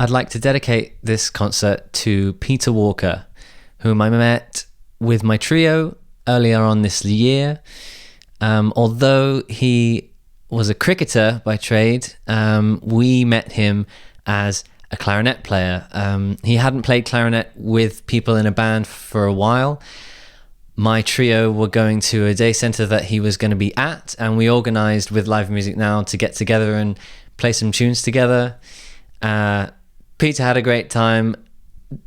I'd like to dedicate this concert to Peter Walker, whom I met with my trio earlier on this year. Although he was a cricketer by trade, we met him as a clarinet player. He hadn't played clarinet with people in a band for a while. My trio were going to a day centre that he was going to be at, and we organised with Live Music Now to get together and play some tunes together. Peter had a great time.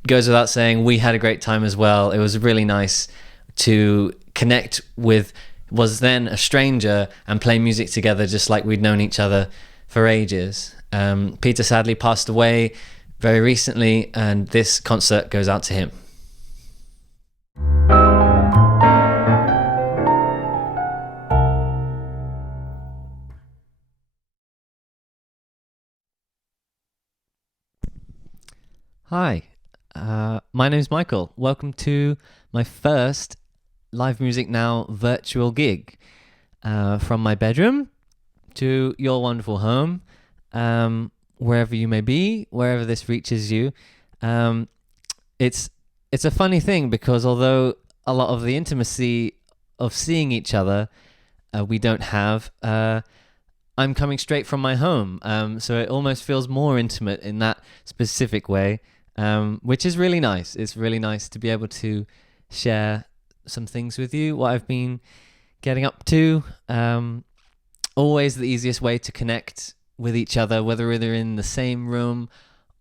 Goes without saying, we had a great time as well. It was really nice to connect with was then a stranger and play music together just like we'd known each other for ages. Peter sadly passed away very recently, and this concert goes out to him. Hi, my name's Michael. Welcome to my first Live Music Now virtual gig. From my bedroom to your wonderful home, wherever you may be, wherever this reaches you. It's a funny thing because although a lot of the intimacy of seeing each other we don't have, I'm coming straight from my home, so it almost feels more intimate in that specific way. Which is really nice. It's really nice to be able to share some things with you, what I've been getting up to. Always the easiest way to connect with each other, whether we're in the same room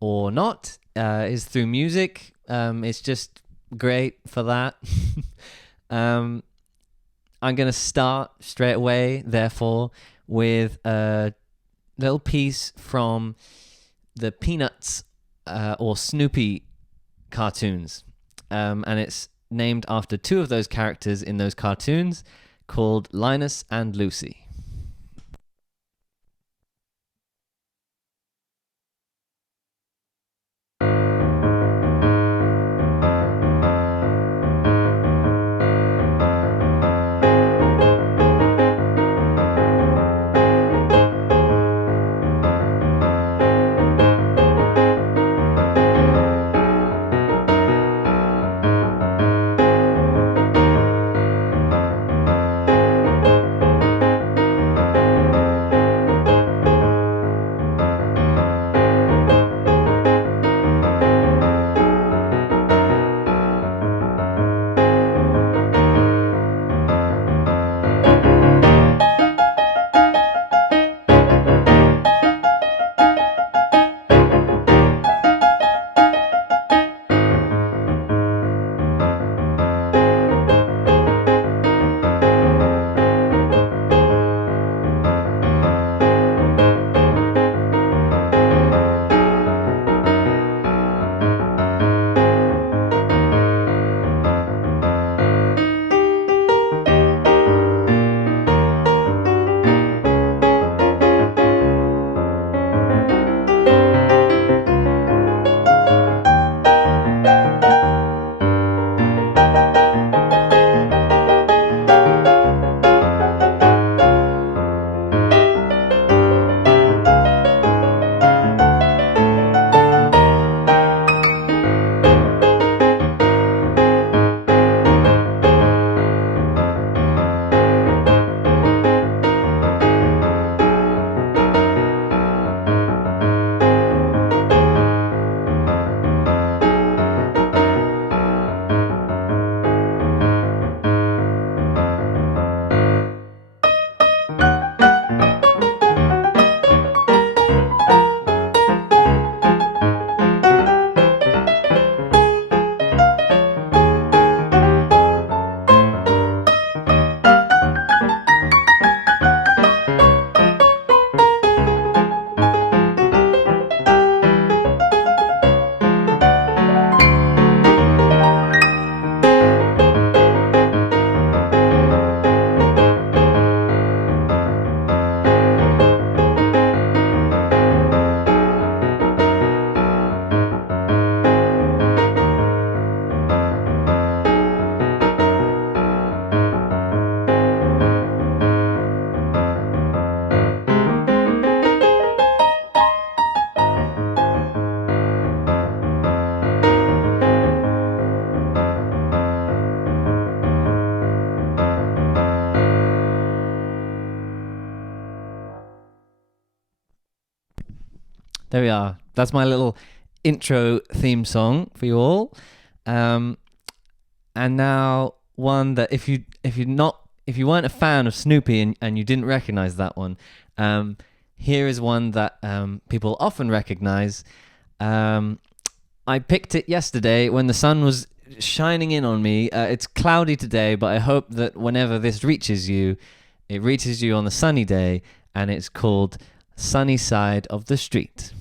or not, is through music. It's just great for that. I'm going to start straight away, therefore, with a little piece from the Peanuts or Snoopy cartoons, and it's named after two of those characters in those cartoons, called Linus and Lucy. There we are. That's my little intro theme song for you all. And now one that if you weren't a fan of Snoopy and you didn't recognize that one, here is one that people often recognize. I picked it yesterday when the sun was shining in on me. It's cloudy today, but I hope that whenever this reaches you, it reaches you on the sunny day, and it's called Sunny Side of the Street.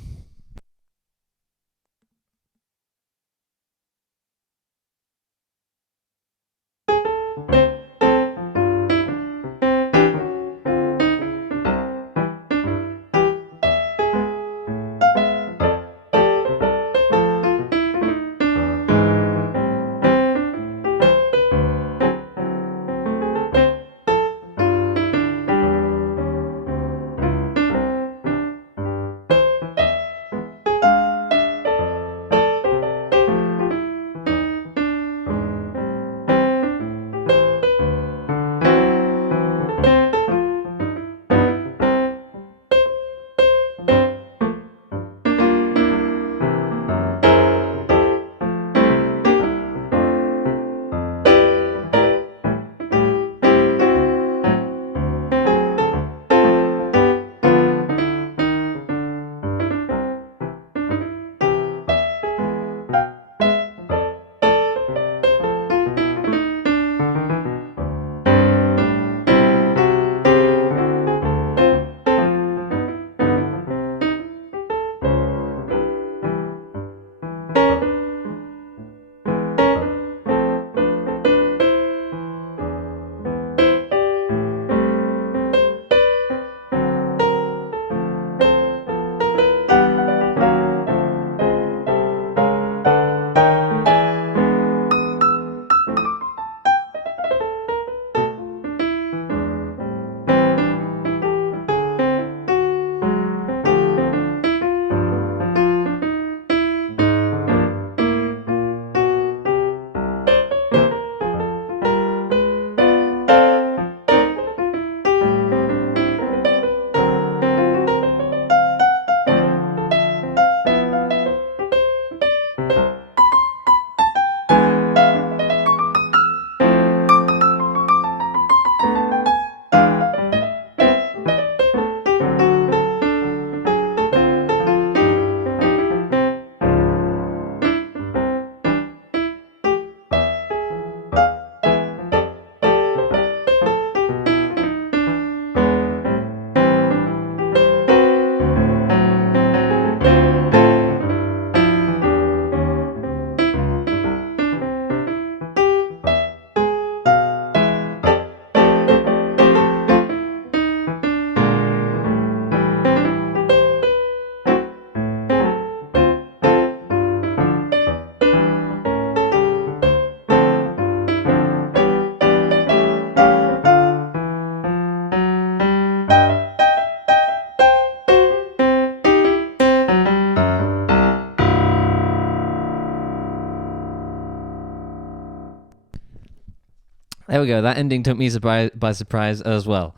There we go. That ending took me by surprise as well.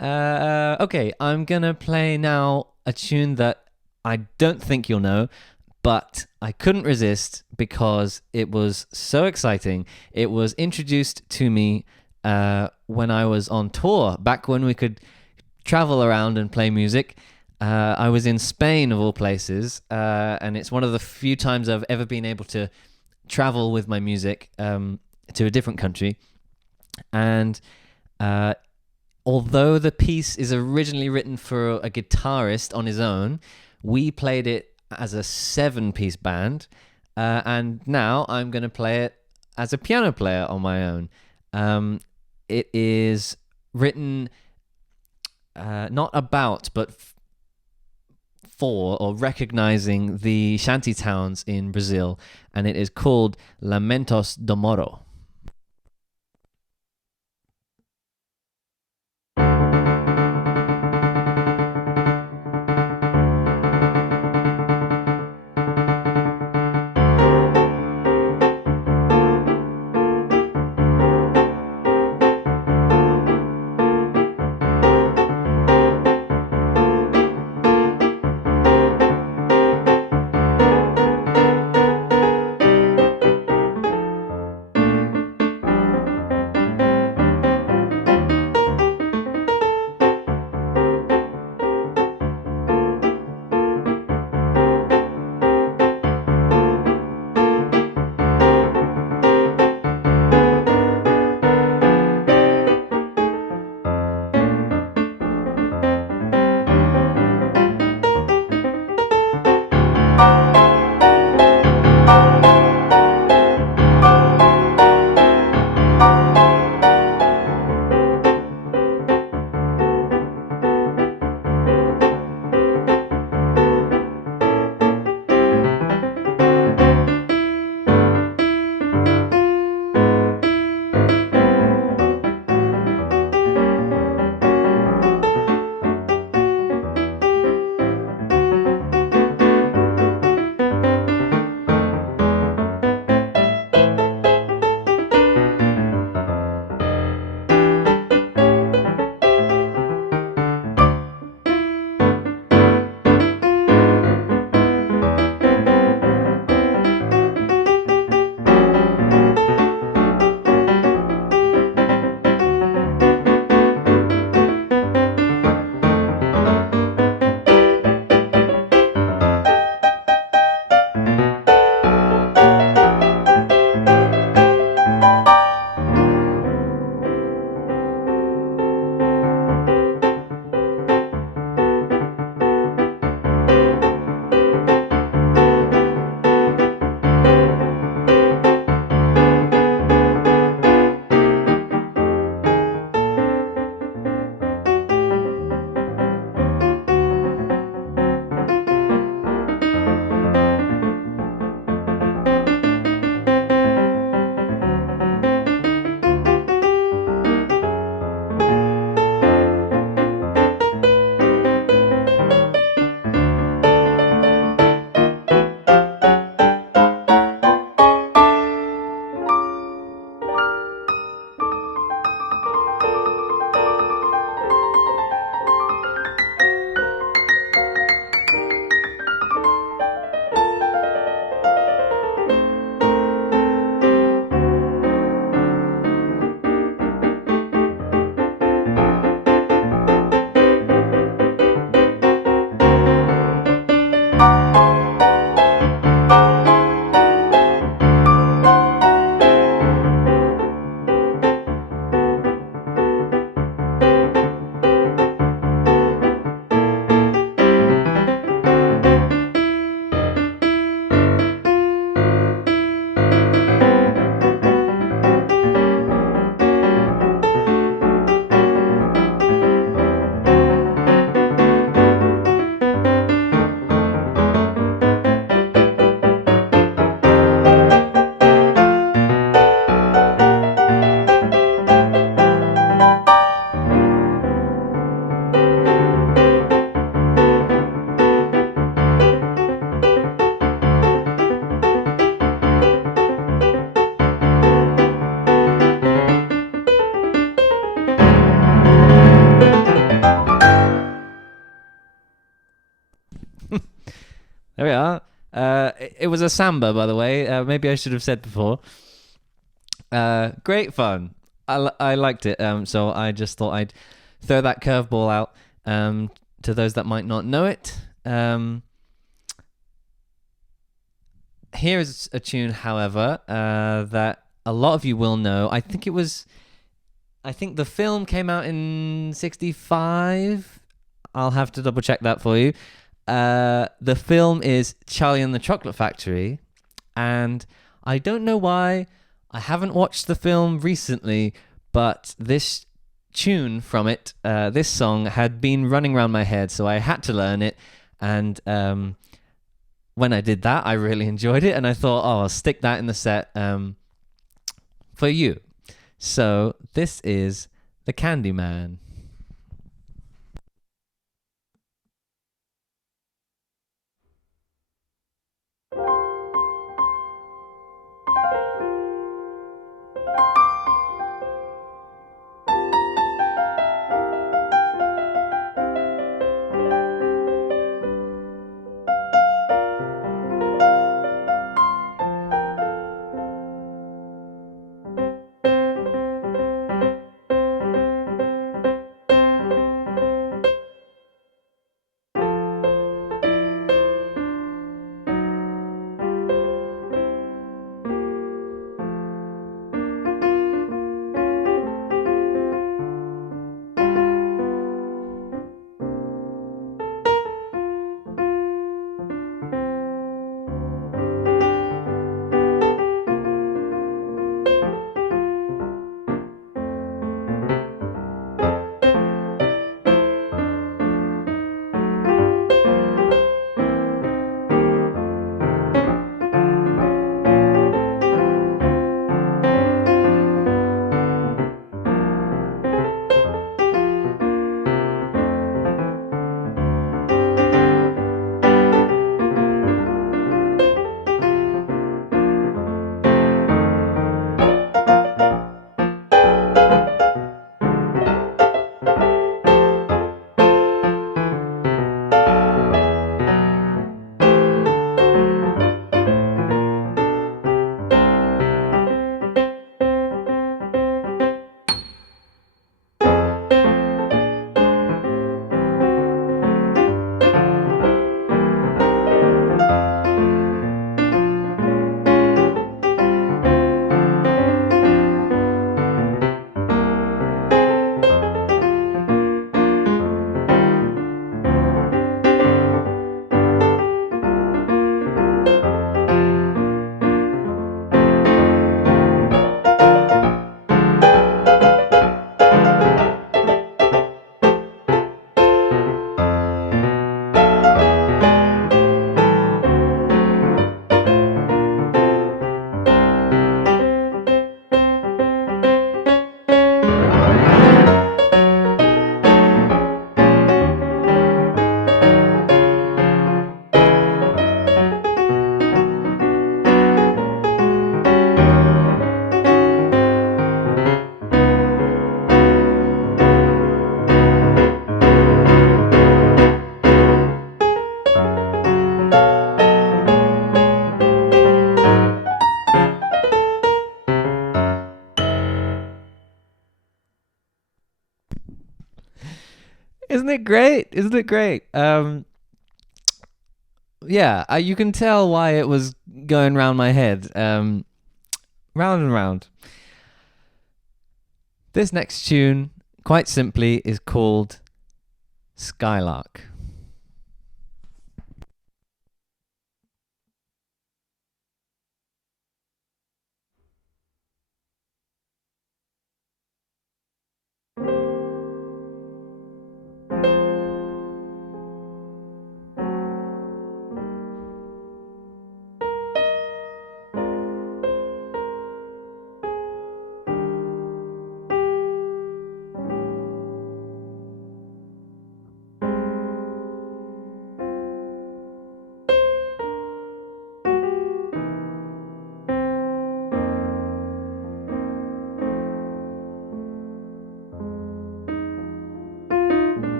Okay, I'm going to play now a tune that I don't think you'll know, but I couldn't resist because it was so exciting. It was introduced to me when I was on tour, back when we could travel around and play music. I was in Spain, of all places, and it's one of the few times I've ever been able to travel with my music to a different country. And although the piece is originally written for a guitarist on his own, we played it as a 7-piece band, and now I'm going to play it as a piano player on my own. It is written not about, but for or recognizing the shanty towns in Brazil, and it is called Lamentos do Morro. There we are. It was a samba, by the way. Maybe I should have said before. Great fun. I liked it. So I just thought I'd throw that curveball out to those that might not know it. Here's a tune, however, that a lot of you will know. I think the film came out in 65. I'll have to double check that for you. The film is Charlie and the Chocolate Factory, and I don't know why I haven't watched the film recently, but this tune from it, this song, had been running around my head, so I had to learn it. And when I did that, I really enjoyed it, and I thought, I'll stick that in the set for you. So this is the Candyman. Isn't it great? Isn't it great? Yeah, you can tell why it was going round my head. Round and round. This next tune, quite simply, is called Skylark.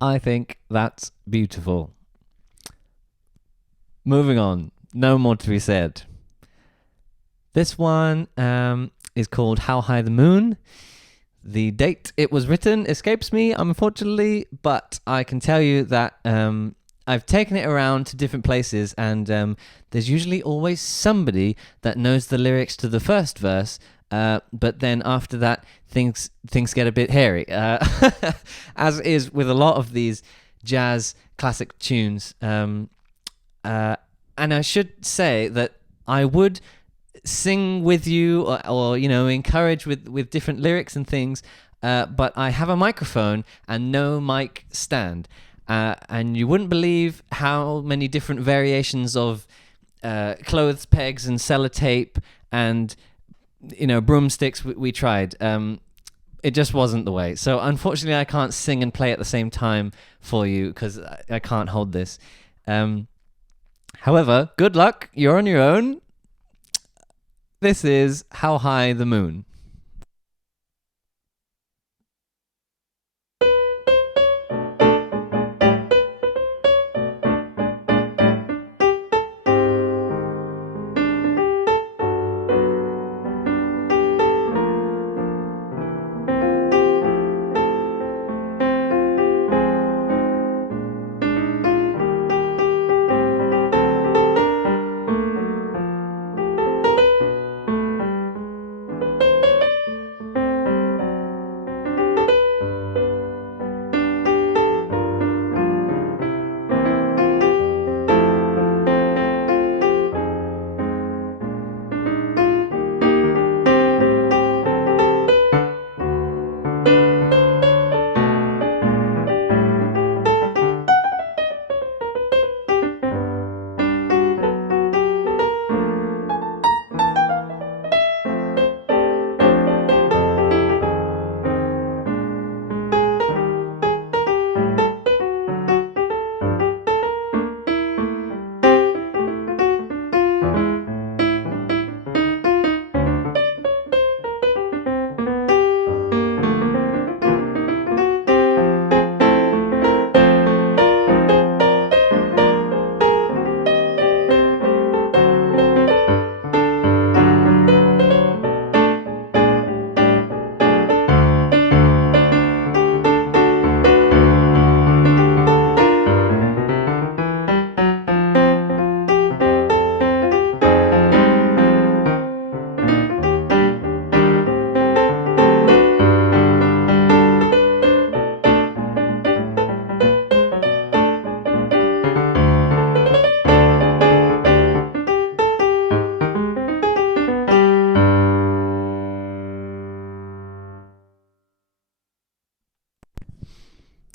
I think that's beautiful. Moving on. No more to be said. This one is called How High the Moon. The date it was written escapes me, unfortunately, but I can tell you that I've taken it around to different places, and there's usually always somebody that knows the lyrics to the first verse, but then after that, things get a bit hairy, as is with a lot of these jazz classic tunes. And I should say that I would sing with you or encourage with different lyrics and things, but I have a microphone and no mic stand, and you wouldn't believe how many different variations of clothes pegs and sellotape and broomsticks we tried. It just wasn't the way, so unfortunately I can't sing and play at the same time for you because I can't hold this. However, good luck, you're on your own. This is How High the Moon.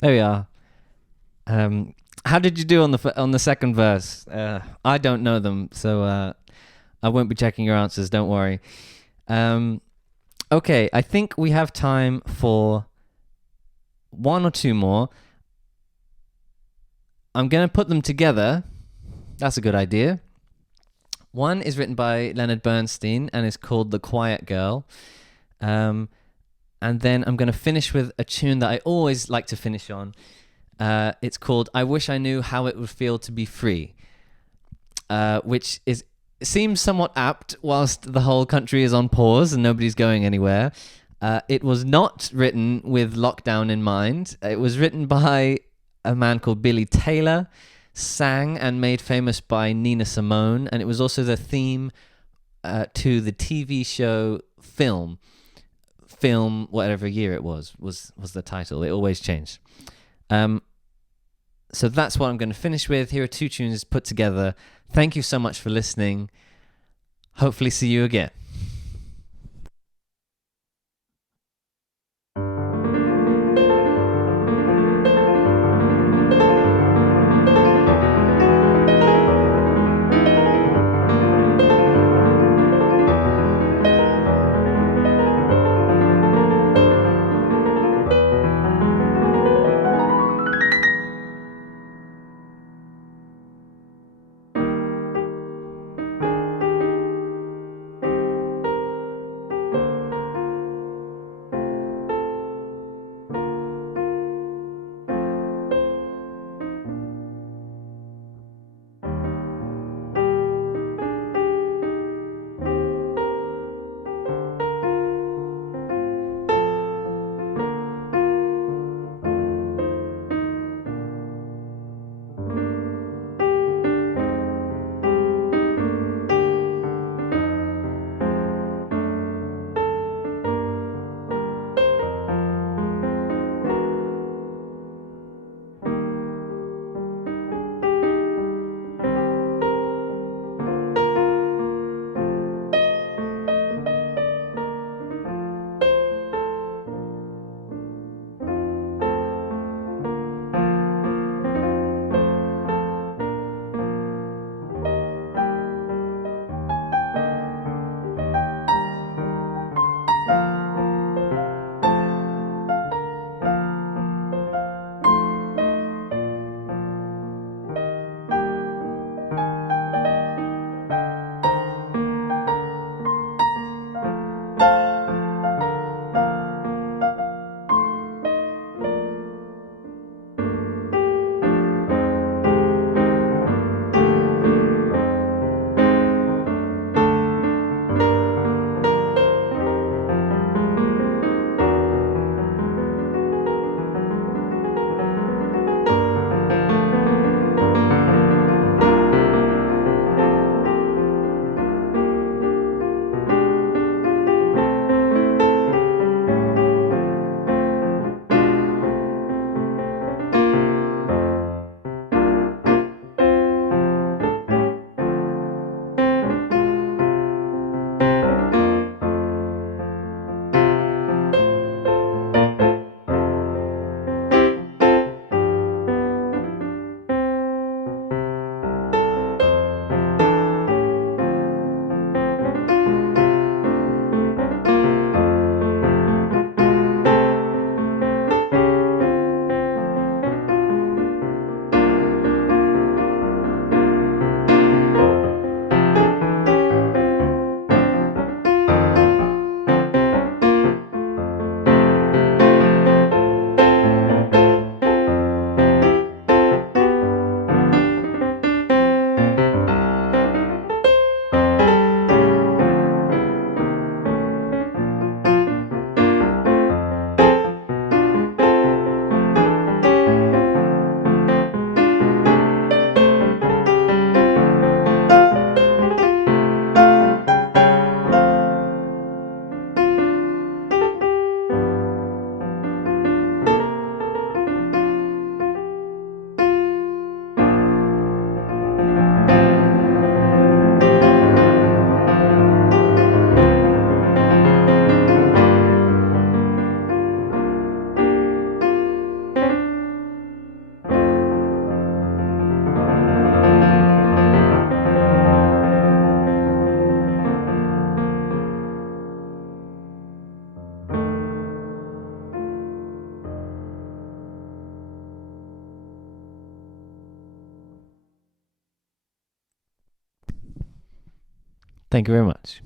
There we are. How did you do on the second verse? I don't know them, so I won't be checking your answers. Don't worry. Okay, I think we have time for one or two more. I'm going to put them together. That's a good idea. One is written by Leonard Bernstein and is called The Quiet Girl. And then I'm going to finish with a tune that I always like to finish on. It's called I Wish I Knew How It Would Feel to Be Free, which seems somewhat apt whilst the whole country is on pause and nobody's going anywhere. It was not written with lockdown in mind. It was written by a man called Billy Taylor, sang and made famous by Nina Simone, and it was also the theme to the TV show Film, whatever year it was the title. It always changed. So that's what I'm going to finish with. Here are two tunes put together. Thank you so much for listening. Hopefully see you again. Thank you very much.